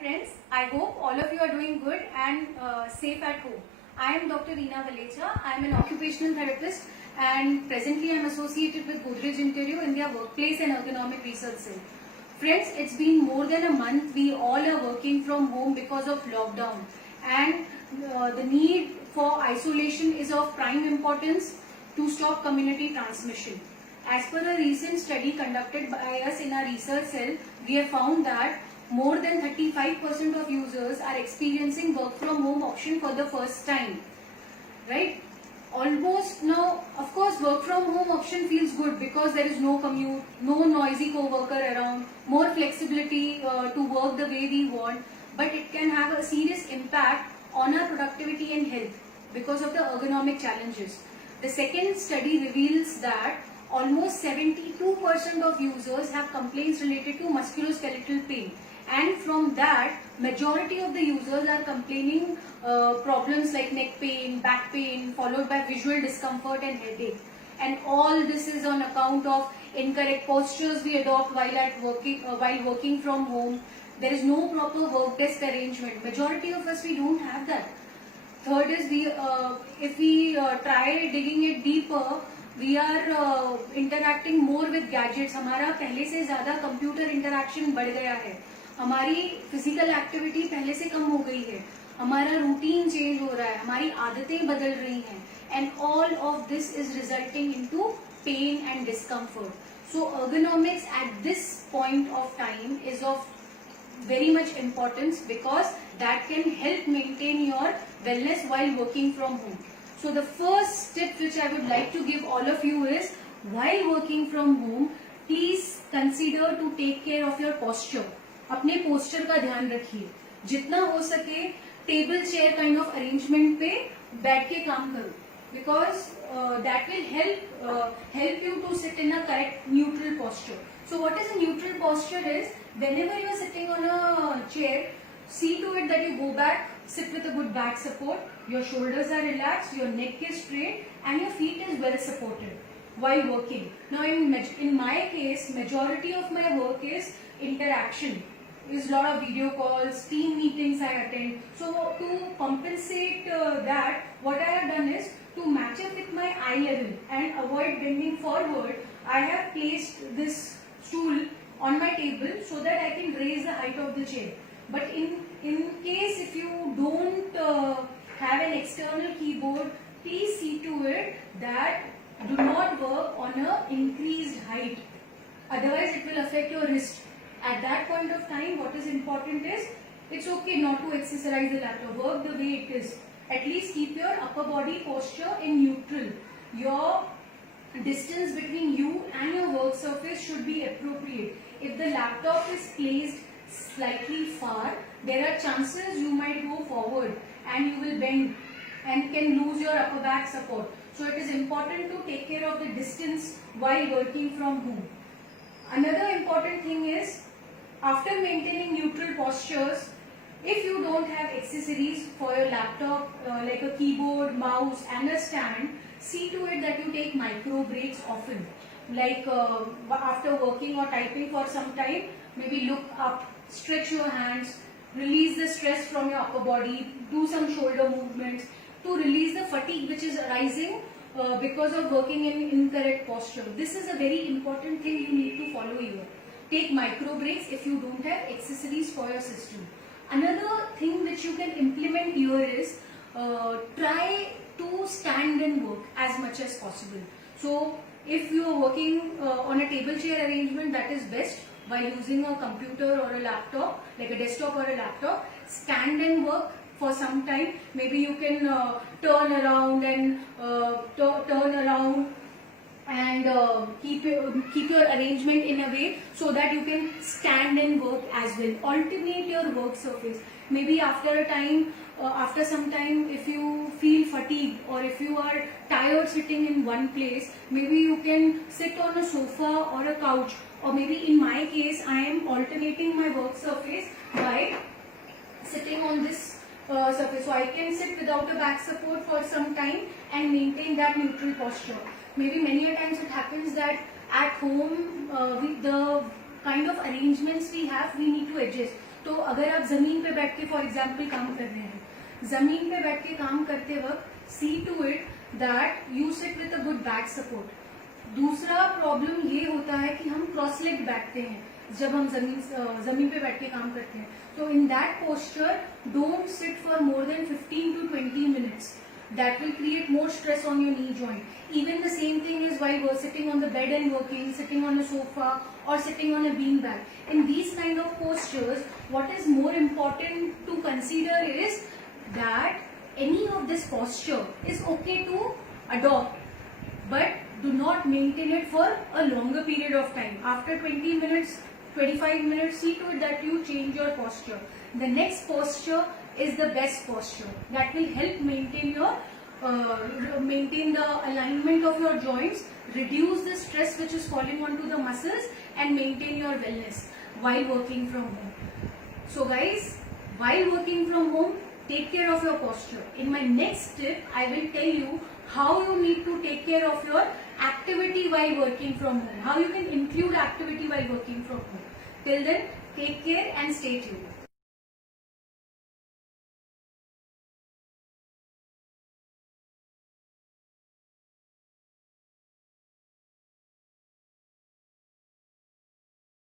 friends, I hope all of you are doing good and safe at home. I am Dr. Reena Valecha. I am an occupational therapist and presently I am associated with Godrej Interio in their workplace and ergonomic research cell. Friends, it's been more than a month. We all are working from home because of lockdown, and the need for isolation is of prime importance to stop community transmission. As per a recent study conducted by us in our research cell, we have found that more than 35% of users are experiencing work from home option for the first time. Right? Almost now, of course, work from home option feels good because there is no commute, no noisy co-worker around, more flexibility to work the way we want, but it can have a serious impact on our productivity and health because of the ergonomic challenges. The second study reveals that almost 72% of users have complaints related to musculoskeletal pain, and from that majority of the users are complaining problems like neck pain, back pain, followed by visual discomfort and headache. And all this is on account of incorrect postures we adopt while working from home. There is no proper work desk arrangement. Majority of us, we don't have that. Third is if we try digging it deeper, we are interacting more with gadgets. हमारा पहले से ज़्यादा computer interaction बढ़ गया है. हमारी physical activity पहले से कम हो गई है. हमारा रूटीन चेंज हो रहा है. हमारी आदतें बदल रही हैं. And all of this is resulting into pain and discomfort. So ergonomics at this point of time is of very much importance because that can help maintain your wellness while working from home. So the first tip which I would like to give all of you is, while working from home, please consider to take care of your posture. अपने posture का ध्यान रखिए. जितना हो सके table chair kind of arrangement पे बैठ के काम करो, because that will help you to sit in a correct neutral posture. So what is a neutral posture is, whenever you are sitting on a chair, see to it that you go back, sit with a good back support, your shoulders are relaxed, your neck is straight and your feet is well supported while working. Now in my case, majority of my work is interaction, is a lot of video calls, team meetings I attend. So to compensate that, what I have done is, to match it with my eye level and avoid bending forward, I have placed this stool on my table so that I can raise the height of the chair. But in case if you don't have an external keyboard, please see to it that do not work on an increased height. Otherwise it will affect your wrist. At that point of time, what is important is, it's okay not to exercise the laptop. Work the way it is. At least keep your upper body posture in neutral. Your distance between you and your work surface should be appropriate. If the laptop is placed slightly far, there are chances you might go forward and you will bend and can lose your upper back support. So it is important to take care of the distance while working from home. Another important thing is, after maintaining neutral postures, if you don't have accessories for your laptop like a keyboard, mouse and a stand, see to it that you take micro breaks often. Like after working or typing for some time, maybe look up, stretch your hands, release the stress from your upper body, do some shoulder movements to release the fatigue which is arising because of working in incorrect posture. This is a very important thing you need to follow here. Take micro breaks if you don't have accessories for your system. Another thing which you can implement here is, try to stand and work as much as possible. So if you are working on a table chair arrangement, that is best. While using a computer or a laptop, like a desktop or a laptop, stand and work for some time. Maybe you can turn around and keep your arrangement in a way so that you can stand and work as well. Alternate your work surface. Maybe after some time, if you feel fatigued or if you are tired sitting in one place, maybe you can sit on a sofa or a couch, or maybe in my case, I am alternating my work surface by sitting on this surface. So I can sit without a back support for some time and maintain that neutral posture. Maybe many a times it happens that at home, with the kind of arrangements we have, we need to adjust. तो अगर आप जमीन पे बैठ के for example काम कर रहे हैं, जमीन पे बैठ के काम करते वक्त see to it that you sit with a good back support. दूसरा प्रॉब्लम ये होता है कि हम क्रॉस लेग बैठते हैं जब हम जमीन पे बैठ के काम करते हैं. तो in that posture don't sit for more than 15 to 20 minutes. That will create more stress on your knee joint. Even the same thing is while we're sitting on the bed and working, sitting on a sofa or sitting on a bean bag. In these kind of postures, what is more important to consider is that any of this posture is okay to adopt, but do not maintain it for a longer period of time. After 20 minutes, 25 minutes, see to it that you change your posture. The next posture is the best posture that will help maintain the alignment of your joints, reduce the stress which is falling onto the muscles, and maintain your wellness while working from home. So guys, while working from home, take care of your posture. In my next tip, I will tell you how you need to take care of your activity while working from home, how you can include activity while working from home. Till then, take care and stay tuned.